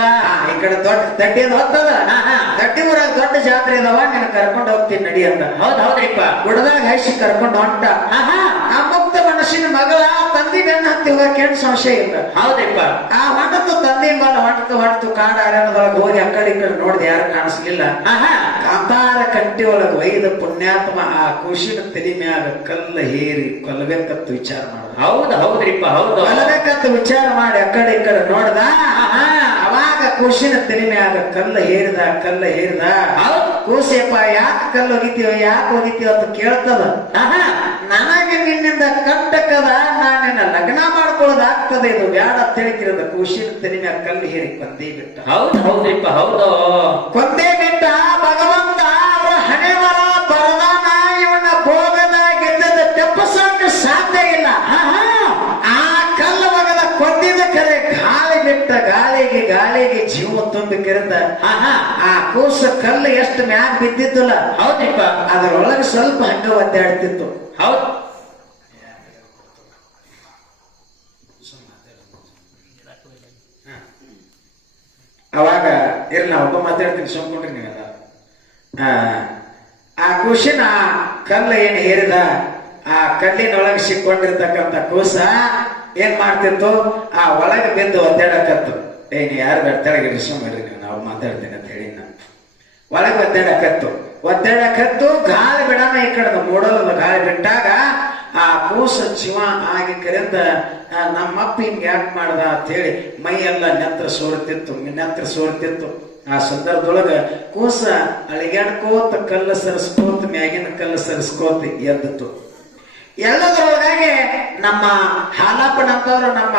Speaker 1: ಈ ಕಡೆ ದೊಡ್ಡ ದಡ್ಡಿ ಅದು ಹೊತ್ತದ.
Speaker 2: ಹಾ, ಹಾ.
Speaker 1: ದಡ್ಡಿ ಊರಾಗ ದೊಡ್ಡ ಜಾತ್ರೆ ಇದಾವ ನಿನ್ನ ಕರ್ಕೊಂಡು ಹೋಗ್ತೀನಿ ನಡಿ ಅಂತ.
Speaker 2: ಹೌದ್ ಹೌದ್ರಿಪ್ಪ
Speaker 1: ಗುಡದಾಗ ಹೈಸಿ ಕರ್ಕೊಂಡು ಹೊಂಟ.
Speaker 2: ಆಹಾ
Speaker 1: ಆ ಮುಕ್ತ ಮನುಷ್ಯನ ಮಗಳ ತಂದಿ ಬೆನ್ನ ಹತ್ತಿ ಹೋಗಕ್ಕೆ ಸಂಶಯ ಇಲ್ಲ.
Speaker 2: ಹೌದ್ರಿಪ್ಪ
Speaker 1: ಆ ಹೊಂಟತು ತಂದಿ ಬಾಲ ಹೊಟ್ಟು ಹೊಟ್ಟು ಕಾಡ ಅರಣ್ಯದೊಳಗೆ ಹೋಗಿ ಅಕ್ಕಡೆ ಕಡೆ ನೋಡಿದೆ ಯಾರು ಕಾಣಿಸ್ಲಿಲ್ಲ.
Speaker 2: ಆಹಾ
Speaker 1: ಕಾಂತಾರ ಕಂಟಿ ಒಳಗೆ ಒಯ್ದ ಪುಣ್ಯಾತ್ಮ ಆ ಕುಶಿನ ತಲೆ ಮ್ಯಾಗ ಕಲ್ಲ ಹೇರಿ ಕೊಲ್ಲಬೇಕಂತ ವಿಚಾರ ಮಾಡ
Speaker 2: ಹೌದು ಹೌದ್ರಿಪ್ಪ ಹೌದು.
Speaker 1: ಕೊಲ್ಲಬೇಕಂತ ವಿಚಾರ ಮಾಡಿ ಅಕ್ಕಡೆ ಕಡೆ ಈ ಕಡೆ ನೋಡ್ದ.
Speaker 2: ಆಹಾ
Speaker 1: ಅವಾಗ ಕುಶಿನ ತಲೆ ಮ್ಯಾಗ ಕಲ್ಲ ಹೇರಿದ ಕಲ್ಲ ಹೇರಿದ.
Speaker 2: ಹೌದ್
Speaker 1: ಕೂಸಿಯಪ್ಪ ಯಾಕ ಕಲ್ಲು ಹೋಗಿತೀವ ಯಾಕೆ ಹೋಗಿತೀವ ಅಂತ ಕೇಳ್ತದ. ನನಗೆ ನಿನ್ನಿಂದ ಕಟ್ಟಕದ ನಾನು ನಿನ್ನ ಲಗ್ನ ಮಾಡ್ಕೊಳ್ಳೋದಾಗ್ತದೆ ಇದು. ಬ್ಯಾಡ ಅಂತ ತಿಳಿತಿರೋದ ಕೂಸಿನ ತಲೆ ಮ್ಯಾಗ ಕಲ್ಲು ಹೇರಿ ಕೊಂದೇ ಬಿಟ್ಟ.
Speaker 2: ಹೌದು ಹೌದ್ರಿಪ್ಪ ಹೌದು.
Speaker 1: ಕೊಂದೇ ಕಿರಿದ ಆ ಕೂಸ ಕಲ್ಲು ಎಷ್ಟು ಮ್ಯಾಗ ಬಿದ್ದಿತ್ತಲ್ಲ
Speaker 2: ಹೌದಿಪ್ಪ
Speaker 1: ಅದರೊಳಗೆ ಸ್ವಲ್ಪ ಹಂಗ ಒದ್ದಾಡ್ತಿತ್ತು
Speaker 2: ಹೌದ್.
Speaker 1: ಅವಾಗ ಇರ್ಲಿ ನಾ ಒಬ್ಬ ಮಾತಾಡ್ತೀನಿ ಸುಮ್ಕೊಂಡ್ರಿ ನೀವೆಲ್ಲ. ಆ, ಆ ಕೂಸಿನ ಕಲ್ಲ ಏನ್ ಹೇರಿದ ಆ ಕಲ್ಲಿನೊಳಗೆ ಸಿಕ್ಕೊಂಡಿರ್ತಕ್ಕಂಥ ಕೂಸ ಏನ್ ಮಾಡ್ತಿತ್ತು ಆ ಒಳಗೆ ಬಿದ್ದು ಒದ್ದಾಡಕತ್ತು. ಏ, ನೀ ಯಾರು ಬರ್ತಾಳೆ ತೆಳಗಿರಿ ಮಾಡ್ರಿ ನೀವು ಮಾತಾಡ್ತೇನೆ ಅಂತ ಹೇಳಿ ನಾನು. ಒಳಗೆ ಒದ್ದಾಡಕತ್ತು ಒದ್ದಾಡಕತ್ತು ಗಾಳಿ ಬಿಡಾನ ಈ ಕಡೆ ಮೂಡಲದ ಗಾಳಿ ಬಿಟ್ಟಾಗ ಆ ಕೂಸ ಜೀವ ಆಗಿ ಕರೆದ ನಮ್ಮಪ್ಪ ಹಿಂಗೆ ಯಾಕೆ ಮಾಡ್ದ ಅಂತ ಹೇಳಿ ಮೈ ಎಲ್ಲ ನೆತ್ರ ಸೋರ್ತಿತ್ತು ನೆತ್ರ ಸೋರ್ತಿತ್ತು. ಆ ಸಂದರ್ಭದೊಳಗ ಕೂಸ ಅಳಿಗಾಡ್ಕೋತ ಕಲ್ಲು ಸರಿಸ್ಕೋತ, ಮ್ಯಾಗಿನ ಕಲ್ಲು ಸರಿಸ್ಕೋತ ಎದ್ದಿತ್ತು ಎಲ್ಲದರೊಳಗಾಗಿ ನಮ್ಮ ಹಾಲಪ್ಪನಂತವ್ರು ನಮ್ಮ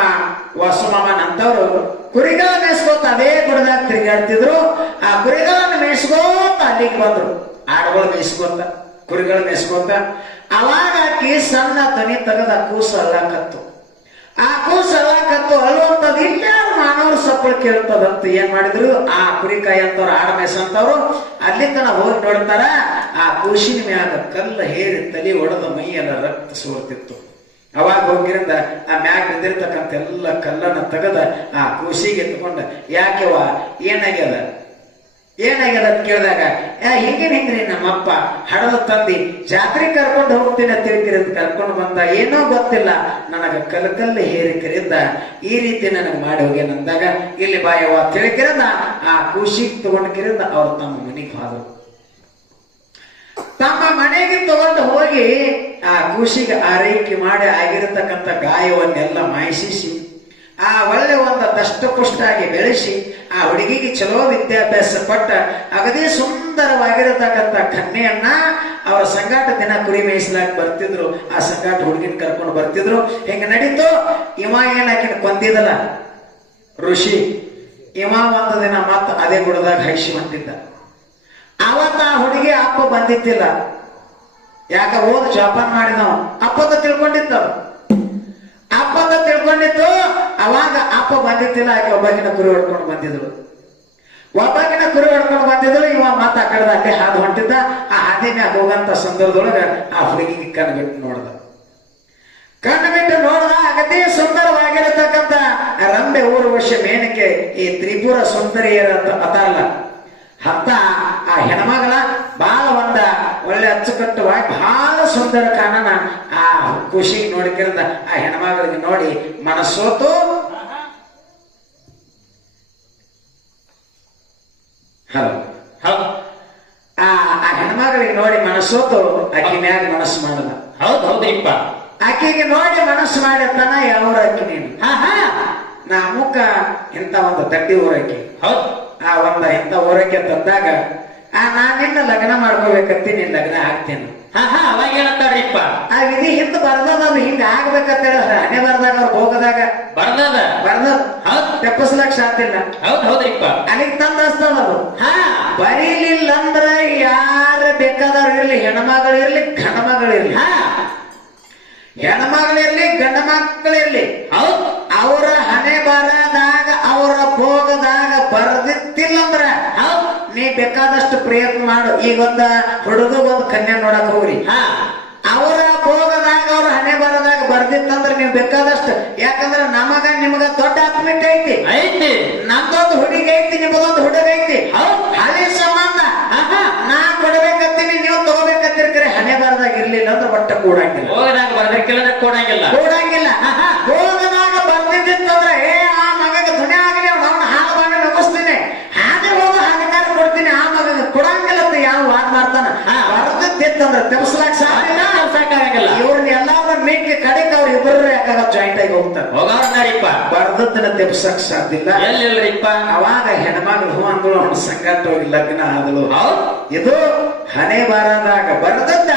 Speaker 1: ವಾಸುಮಾಮನಂತವ್ರು ಕುರಿಗಳ ಮೇಯಿಸ್ಕೋತ ಅದೇ ಗುಡದಾಗ ತಿರುಗಾಡ್ತಿದ್ರು. ಆ ಕುರಿಗಳನ್ನ ಮೇಯಿಸ್ಕೋತ ಅಲ್ಲಿಗೆ ಬಂದ್ರು. ಆಡುಗಳು ಮೇಯಿಸ್ಕೋತ ಕುರಿಗಳು ಮೇಯಿಸ್ಕೋತ. ಅವಾಗ ಆಕಿ ತನಿ ತೆಗೆದ ಕೂಸು ಅಳ್ಳಾಕತ್ತು ಆ ಕೂಸು ಅಳ್ಳಾಕತ್ತು ಅಳ್ಳುವಂತದ್ದು ಇನ್ಯಾರು ಮಾನವರು ಸಪ್ಪಳ ಕೇಳ್ತದಂತ. ಏನ್ ಮಾಡಿದ್ರು? ಆ ಕುರಿಕಾಯಿ ಅಂತವ್ರು ಆಡ ಅಂತವ್ರು ಅಲ್ಲಿ ತನ ಹೋಗಿ ನೋಡ್ತಾರ, ಆ ಕೂಸಿನ ಮ್ಯಾಗ ಕಲ್ಲ ಹೇರಿ ತಲೆ ಒಡೆದ ಮೈ ಎಲ್ಲ ರಕ್ತ ಸೋರ್ತಿತ್ತು. ಅವಾಗ ಹೋಗಿರಿಂದ, ಆ ಮ್ಯಾಗ ಬಿದ್ದಿರ್ತಕ್ಕಂಥ ಎಲ್ಲ ಕಲ್ಲನ್ನ ತೆಗೆದ ಆ ಕೂಸಿಗೆ ಎತ್ಕೊಂಡ ಯಾಕೆವ ಏನಾಗ್ಯದ? ಏನಾಗ್ಯದ ಅಂತ ಕೇಳಿದಾಗ "ಏ, ಹಿಂಗೇನ್ ಹಿಂಗ್ರಿ ನಮ್ಮಪ್ಪ? ಹಡದ ತಂದಿ ಜಾತ್ರೆ ಕರ್ಕೊಂಡು ಹೋಗ್ತೀನಿ ಅಂತ ಅಂತ ಕರ್ಕೊಂಡು ಬಂದ ಏನೋ ಗೊತ್ತಿಲ್ಲ. ನನಗ ಕಲ್ಕಲ್ಲಿ ಹೇರಿಕರಿಂದ ಈ ರೀತಿ ನನಗೆ ಮಾಡಿ ಹೋಗ್ಯನಂದಾಗ ಇಲ್ಲಿ ಬಾಯವ ತಿಳಿಕಿರಂದ ಆ ಖುಷಿಗೆ ತಗೊಂಡ್ಕಿರಿಂದ ಅವ್ರು ತಮ್ಮ ಮನೆಗೆ ಹೋದ್ರು. ತಮ್ಮ ಮನೆಗೆ ತಗೊಂಡು ಹೋಗಿ ಆ ಖುಷಿಗೆ ಆರೈಕೆ ಮಾಡಿ ಆಗಿರತಕ್ಕಂಥ ಗಾಯವನ್ನೆಲ್ಲ ಮಾಯಿಸಿ ಆ ಒಳ್ಳೆ ಒಂದು ದಷ್ಟಪುಷ್ಟಾಗಿ ಬೆಳೆಸಿ ಆ ಹುಡುಗಿಗೆ ಚಲೋ ವಿದ್ಯಾಭ್ಯಾಸ ಕೊಟ್ಟ ಅಗದಿ ಸುಂದರವಾಗಿರತಕ್ಕಂಥ ಕನ್ಯೆಯನ್ನ ಅವರ ಸಂಗಾಟ ದಿನ ಕುರಿ ಮೇಯಿಸ್ಲಾಕ್ ಬರ್ತಿದ್ರು. ಆ ಸಂಗಾಟ ಹುಡುಗಿನ ಕರ್ಕೊಂಡು ಬರ್ತಿದ್ರು. ಹಿಂಗ ನಡೀತು? ಇವ ಏನಾಕಿನ ಕೊಂದಿದಲ್ಲ? ಋಷಿ. ಇವ ಒಂದು ದಿನ ಮತ್ತ ಅದೇ ಗುಡದಾಗ ಹೈಸಿ ಹೊಂಟಿದ್ದ. ಅವತ್ತ ಆ ಹುಡುಗಿ ಅಪ್ಪ ಬಂದಿತ್ತಿಲ್ಲ ಯಾಕ ಓದ್ ಜೋಪಾನ ಮಾಡಿದವ? ಅಪ್ಪಂತ ತಿಳ್ಕೊಂಡಿತ್ತು ಅಪ್ಪಂತ ತಿಳ್ಕೊಂಡಿತ್ತು. ಅವಾಗ ಅಪ್ಪ ಬಂದಿತ್ತಿಲ್ಲ ಆಕೆ ಒಬ್ಬಾಕಿನ ಕುರಿ ಹೊಡ್ಕೊಂಡು ಬಂದಿದ್ರು. ಒಬ್ಬಾಕಿನ ಕುರಿ ಹೊಡ್ಕೊಂಡು ಬಂದಿದ್ರು, ಇವ ಮತ್ತ ಆ ಕಡೆದ ಅಲ್ಲೇ ಹಾದು ಹೊಂಟಿದ್ದ. ಆ ಹಾದಿ ಮ್ಯಾಗ ಹೋಗಂತ ಸಂದರ್ಭದೊಳಗ ಆ ಹುಡುಗಿಗೆ ಕಣ್ಣು ಬಿಟ್ಟು ನೋಡ್ದ. ಕಣ್ಣು ಬಿಟ್ಟು ನೋಡ್ದ ಅಗದಿ ಸುಂದರವಾಗಿರತಕ್ಕಂತ ಊರು ವರ್ಷ ಮೇನಕ್ಕೆ ಈ ತ್ರಿಪುರ ಸುಂದರಿಯರ ಅತಾರಲ್ಲ ಅಂತ ಆ ಹೆಣ್ಮಗಳ ಬಹಳ ಒಂದ ಒಳ್ಳೆ ಅಚ್ಚುಕಟ್ಟುವಾಗಿ ಬಹಳ ಸುಂದರ ಕಾಣನ ಆ ಖುಷಿ ನೋಡಿಕಿರಂದ ಆ ಹೆಣ್ಮಗಳಿಗೆ ನೋಡಿ ಮನಸ್ಸೋತು. ಹಲೋ.
Speaker 2: ಹೌದ್
Speaker 1: ಆ ಆ ಹೆಣ್ಮಗಳಿಗೆ ನೋಡಿ ಮನಸ್ಸೋತು ಆಕಿ ಮ್ಯಾಗ ಮನಸ್ಸು ಹೌದು
Speaker 2: ಹೌದು ಇಪ್ಪ
Speaker 1: ಆಕೆಗೆ ನೋಡಿ ಮನಸ್ಸು ಮಾಡಿರ್ತಾನ ಯಾವ ಆಕಿ ನೀನು?
Speaker 2: ಹಾ
Speaker 1: ನಾ ಅಮುಕ ಇಂಥ ಒಂದು ತಟ್ಟಿ ಊರಕ್ಕೆ
Speaker 2: ಹೌದ್.
Speaker 1: ಆ ಒಂದ ಇಂತ ಊರಕ್ಕೆ ತಂದಾಗ ಆ ನಾ ನಿನ್ನ ಲಗ್ನ ಮಾಡ್ಕೋಬೇಕಂತ ನಿನ್ ಲಗ್ನ ಆಗ್ತೇನೆ.
Speaker 2: ಹಾ ಹಾ ಅವಾಗ ಏನಂತಾರ್ರಿಪ್ಪ
Speaker 1: ಆ ವಿಧಿ ಹಿಂದ ಬರ್ದದ ಅದು ಹಿಂಗ ಆಗ್ಬೇಕಂತ ಹೇಳಿದ್ರ ಹಣೆ ಬರ್ದಾಗ ಅವ್ರ ಹೋಗದಾಗ
Speaker 2: ಬರ್ದದ?
Speaker 1: ಬರ್ದ.
Speaker 2: ಹೌದ್.
Speaker 1: ತೆಪ್ಪಸ್ಲಕ್ ಸಾತಿಲ್ಲ
Speaker 2: ಹೌದ್ ಹೌದ್ರಿಪ್ಪ.
Speaker 1: ಅಲ್ಲಿಗೆ ತಂದ ಹಸ್ತದ ಅದು.
Speaker 2: ಹಾ.
Speaker 1: ಬರೀಲಿಲ್ಲ ಅಂದ್ರ ಯಾರ ಬೇಕಾದವ್ರು ಇರ್ಲಿ ಹೆಣ್ಮಗಳು ಇರ್ಲಿ ಗಂಡ ಮಗಳು ಇರ್ಲಿ.
Speaker 2: ಹಾ.
Speaker 1: ಹೆಣ್ಮಗಳಿರ್ಲಿ ಗಂಡ ಮಕ್ಕಳಿರ್ಲಿ
Speaker 2: ಹೌದ್.
Speaker 1: ಅವರ ಹಣೆ ಬರದಾಗ ಬೇಕಾದಷ್ಟು ಪ್ರಯತ್ನ ಮಾಡು. ಈಗ ಒಂದ ಹುಡುಗ ಒಂದು ಕನ್ಯಾ ನೋಡಕ್ ಹೋಗ್ರಿ.
Speaker 2: ಹಾ.
Speaker 1: ಅವರ ಭೋಗದಾಗ ಅವ್ರ ಹಣೆ ಬರದಾಗ ಬರ್ದಿತ್ತಂದ್ರ ನೀವು ಬೇಕಾದಷ್ಟು. ಯಾಕಂದ್ರ ನಮಗ ನಿಮಗ ದೊಡ್ಡ ಆತ್ಮಿಕ ಐತಿ.
Speaker 2: ಐತಿ.
Speaker 1: ನಮ್ದೊಂದು ಹುಡುಗಿ ಐತಿ ನಿಮಗೊಂದು ಹುಡುಗ ಐತಿ. ಹಳೆ ಸಂಬಂಧ. ನಾ ಕೊಡ್ಬೇಕತ್ತೀನಿ ನೀವು ತಗೋಬೇಕಂತಿರ್ಕರೆ ಹಣೆ ಬರದಾಗ ಇರ್ಲಿಲ್ಲ ಅಂದ್ರೆ ಒಟ್ಟ ಕೂಡಂಗಿಲ್ಲ.
Speaker 2: ಹೋಗದಾಗ ಕೊಡಂಗಿಲ್ಲ.
Speaker 1: ಕೂಡಂಗಿಲ್ಲ. ಹೋಗದಾಗ ಬರ್ದಿದ್ದಂದ್ರೆ ಏ ಆ ಮಗಗೆ ಧ್ವನಿ ಆಗಲಿ ಅವ್ನು ಅವನ ಹಾಲು ಬಾಣ ನಗಿಸ್ತೀನಿ ಹಾಗೆ ಹೋಗೋ ಹಾಗಕಾರ ಕೊಡ್ತೀನಿ ಆ ಮಗಗೆ ಕೊಡಂಗಿಲ್ಲ ಅಂತ ಯಾವ ವಾದ ಮಾಡ್ತಾನ
Speaker 2: ಹಾ.
Speaker 1: ತೆಮ್ಸ್ಲಾಕ್ ಸಾಕಿಲ್ಲ
Speaker 2: ಸಾಕಾಗಂಗಿಲ್ಲ
Speaker 1: ಇವ್ರನ್ನ ಎಲ್ಲಾರ ಮಿಕ್ಕಿ ಕಡೆಗೆ ಅವ್ರ ಇಬ್ಬರು ಯಾಕಾರ ಜಾಯಿಂಟ್ ಆಗಿ ಹೋಗ್ತಾರೆ.
Speaker 2: ಹೋಗವ್ರನ್ನಾರಿಪ್ಪ
Speaker 1: ಬರ್ದದ್ದನ್ನ ತೆಪ್ಸಕ್ ಸಾಧ್ಯ ಇಲ್ಲ.
Speaker 2: ಎಲ್ಲಿಲ್ರಿಪ್ಪ?
Speaker 1: ಅವಾಗ ಹೆಣ್ಮಗಳು ಹೂ ಅಂದಳು ಅವ್ನ ಸಂಗಾಟ ಹೋಗಿ ಲಗ್ನ ಆದಳು. ಇದು ಹನೆ ಬಾರದಾಗ ಬರ್ದದ್ದ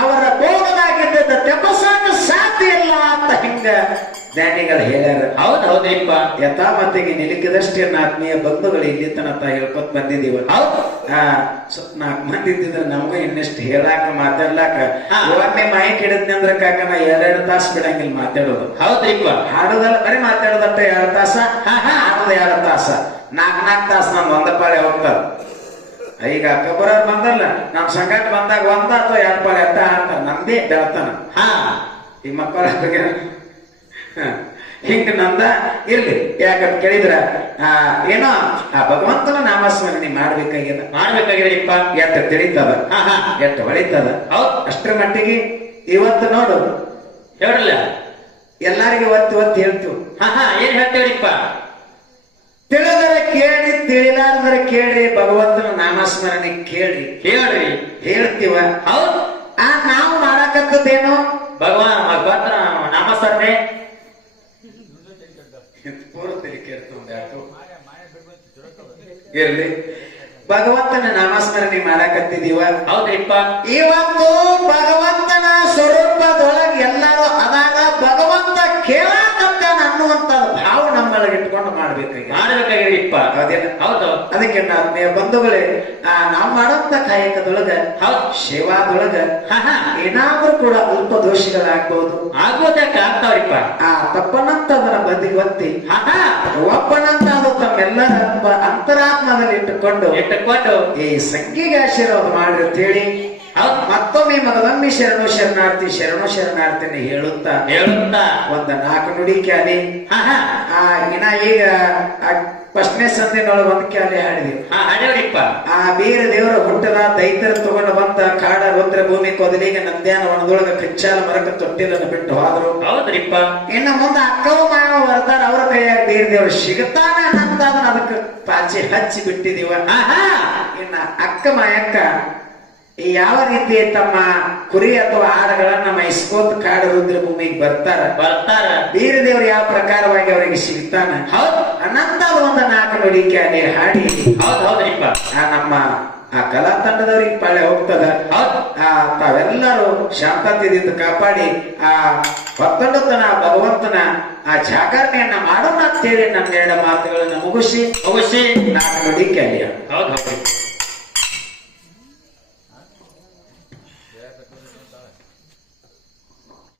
Speaker 1: ಅವರ ಬೋಗದಾಗಿದ್ದ ಸಾಧ್ಯ ಇಲ್ಲ ಅಂತ ಹಿಂಗ ಜ್ಞಾನಿಗಳು ಹೇಳ್ಯಾರ.
Speaker 2: ಹೌದ್. ಯತಾ
Speaker 1: ಮತಿಗೆ ನಿಲುಕಿದಷ್ಟೇ ಆತ್ಮೀಯ ಬಂಧುಗಳು ಇಲ್ಲಿ ತನಕ ಹೇಳ್ಕೊತ್ ಬಂದಿದೀವ
Speaker 2: ಹೌದು.
Speaker 1: ಆ ನಾಲ್ಕು ಮಂದಿ ಇದ್ದಿದ್ರೆ ನಮಗೂ ಇನ್ನಷ್ಟು ಹೇಳಾಕ ಮಾತಾಡ್ಲಾಕ. ಒಮ್ಮೆ ಮೈಕ್ ಹಿಡಿದ್ನಿ ಅಂದ್ರೆ ಕಾಕ ನಾ ಎರಡೆರಡು ತಾಸು ಬಿಡಂಗಿಲ್ಲ ಮಾತಾಡೋದು.
Speaker 2: ಹೌದ್ರಿಪ್ಪ.
Speaker 1: ಹಾಡೋದಲ್ಲ ಬರೀ ಮಾತಾಡೋದಟ್ಟ ಎರಡು ತಾಸ.
Speaker 2: ಹಾ, ಹಾ.
Speaker 1: ಹಾಡೋದು ಎರಡು ತಾಸ. ನಾಲ್ಕು ನಾಲ್ಕು ತಾಸು ನಾನು ಒಂದ ಪಾಳೆ ಹೋಗ್ತಾರ ಈಗ ಕಬ್ಬರ ಬಂದಲ್ಲ ನಮ್ ಸಂಗಾಟ ಬಂದಾಗ ಒಂದ ಅಥವಾ ಎರಡು ಪಾಳೆ ಅಟ್ಟ ಹಾಡ್ತಾರ. ನಮ್ದೇ ಬೆಳತನ.
Speaker 2: ಹಾ.
Speaker 1: ಈ ಮಕ್ಕಳ ಹಿಂಗ ನಂದ ಇರ್ಲಿ. ಯಾಕಂತ ಕೇಳಿದ್ರ ಆ ಏನೋ ಆ ಭಗವಂತನ ನಾಮಸ್ಮರಣೆ ಮಾಡ್ಬೇಕಾಗ್ಯದ
Speaker 2: ಮಾಡ್ಬೇಕಾಗಿರಪ್ಪ
Speaker 1: ಎಟ್ಟ ತಿಳಿತದ? ಎಟ್ಟ ಹೊಳಿತದ
Speaker 2: ಹೌದ್.
Speaker 1: ಅಷ್ಟರ ಮಟ್ಟಿಗೆ ಇವತ್ತು ನೋಡು.
Speaker 2: ಹೇಳ್ರಲ್ಲ
Speaker 1: ಎಲ್ಲಾರಿಗೆ ಒತ್ತಿ ಒತ್ತಿ ಹೇಳ್ತು.
Speaker 2: ಹಾ ಹಾ. ಏನ್ ಹೇಳ್ತೇಳಿಪ್ಪ
Speaker 1: ತಿಳಿದರ ಕೇಳಿ ತಿಳಿಲಾರ್ದರ ಕೇಳ್ರಿ. ಭಗವಂತನ ನಾಮಸ್ಮರಣೆ ಕೇಳ್ರಿ.
Speaker 2: ಹೇಳ್ರಿ
Speaker 1: ಹೇಳ್ತೀವ?
Speaker 2: ಹೌದ್.
Speaker 1: ಆ ನಾವು ಮಾಡಾಕತ್ತದೇನು
Speaker 2: ಭಗವಾನ್ ಭಗವಂತನ ನಾಮಸ್ಮರಣೆ
Speaker 1: ಇರ್ಲಿ. ಭಗವಂತನ ನಾಮಸ್ಮರಣೆ ಮಾಡಾಕತ್ತಿದೀವ
Speaker 2: ಹೌದ್ರಿಪ್ಪ
Speaker 1: ಇವತ್ತು ಭಗವಂತನ ಸ್ವರೂಪದೊಳಗೆ ಅದಕ್ಕೆ ಆತ್ಮೀಯ ಬಂಧುಗಳೇ ಆ ನಾವು ಮಾಡುವಂತ ಕಾಯಕದೊಳಗ
Speaker 2: ಹೌದ್
Speaker 1: ಸೇವಾದೊಳಗ
Speaker 2: ಹಾ ಹಾ
Speaker 1: ಏನಾದ್ರೂ ಕೂಡ ಅಲ್ಪ ದೋಷಗಳಾಗ್ಬಹುದು
Speaker 2: ಆಗೋದಕ್ಕೆ ಆಗ್ತಾವ್ರಿಪ್ಪ.
Speaker 1: ಆ ತಪ್ಪನಂತ ಅದನ್ನ ಬದಿಗೆ ಒತ್ತಿ
Speaker 2: ಹಾ ಹಾ
Speaker 1: ಒಪ್ಪನಂತ ಅದು ತಮ್ಮೆಲ್ಲರ ಅಂತರಾತ್ಮದಲ್ಲಿ ಇಟ್ಟುಕೊಂಡು
Speaker 2: ಇಟ್ಟುಕೊಂಡು
Speaker 1: ಈ ಸಂಖ್ಯೆಗೆ ಆಶೀರ್ವಾದ ಮಾಡಿ ಅಂತ ಹೇಳಿ ಮತ್ತೊಮ್ಮೆ ಮಗದೊಮ್ಮೆ ಶರಣು ಶರಣಾರ್ಥಿ ಶರಣು ಶರಣಾರ್ಥಿನಿ ಹೇಳುತ್ತಾ
Speaker 2: ಹೇಳುತ್ತಾ
Speaker 1: ಒಂದ ನಾಲ್ಕು ನುಡಿ ಕ್ಯಾಲಿ
Speaker 2: ಹಾ ಹಾ.
Speaker 1: ಈಗ ಫಸ್ಟ್ನೇ ಸಂದಿನೊಳಗೆ ಒಂದ್ ಕೇಳಿ ಹಾಡಿದ್ವಿ
Speaker 2: ಹಾಡಿವ್ರಿಪ್ಪ
Speaker 1: ಆ ಬೀರ ದೇವರ ಹುಟ್ಟದ ದೈತರ ತಗೊಂಡು ಬಂದ ಕಾಡ ರುದ್ರ ಭೂಮಿ ಕೊದಲಿಗೆ ನಂದ್ಯಾನ ವನದೊಳಗ ಕಚ್ಚಾಲ ಮರಕ ತೊಟ್ಟಿಲನ್ನು ಬಿಟ್ಟು ಹೋದ್ರು.
Speaker 2: ಹೌದ್ರಿಪ್ಪ.
Speaker 1: ಇನ್ನು ಮುಂದೆ ಅಕ್ಕವ ಮಾವ ಬರ್ತಾರ ಅವ್ರ ಕೈಯಾಗ ಬೀರ ದೇವರು ಸಿಗುತ್ತಾನ ಅದಕ್ಕೆ ಪಾಚಿ ಹಚ್ಚಿ ಬಿಟ್ಟಿದೀವ. ಇನ್ನ ಅಕ್ಕ ಮಾಯಕ್ಕ ಯಾವ ರೀತಿ ತಮ್ಮ ಕುರಿ ಅಥವಾ ಆಡುಗಳನ್ನ ಮೈಸ್ಕೋತ್ ಕಾಡು ರುದ್ರ ಭೂಮಿಗೆ ಬರ್ತಾರ?
Speaker 2: ಬರ್ತಾರ.
Speaker 1: ಬೀರ ದೇವರು ಯಾವ ಪ್ರಕಾರವಾಗಿ ಅವರಿಗೆ ಸಿಗ್ತಾನ?
Speaker 2: ಹೌದು.
Speaker 1: ಅನಂತ ಒಂದು ನಾಲ್ಕು ನುಡಿಕೆ ಅಲ್ಲಿ ಹಾಡಿ
Speaker 2: ಹೌದು ಹೌದ್ರಿಪ್ಪ
Speaker 1: ಆ ನಮ್ಮ ಆ ಕಲಾ ತಂಡದವ್ರಿಗೆ ಪಾಳೆ ಹೋಗ್ತದ.
Speaker 2: ಹೌದು.
Speaker 1: ಆ ತಾವೆಲ್ಲರೂ ಶಾಂತತೆಯಿಂದ ಕಾಪಾಡಿ ಆ ಭಕ್ತನ ಭಗವಂತನ ಆ ಜಾಗರಣೆಯನ್ನ ಮಾಡೋಣ ಅಂತೇಳಿ ನನ್ನ ಎರಡು ಮಾತುಗಳನ್ನ ಮುಗಿಸಿ
Speaker 2: ಮುಗಿಸಿ.
Speaker 1: ನಾಲ್ಕು ನುಡಿಕೆ ಅಲ್ಲಿ
Speaker 2: ಹೌದು ಹೌದ್ರಿ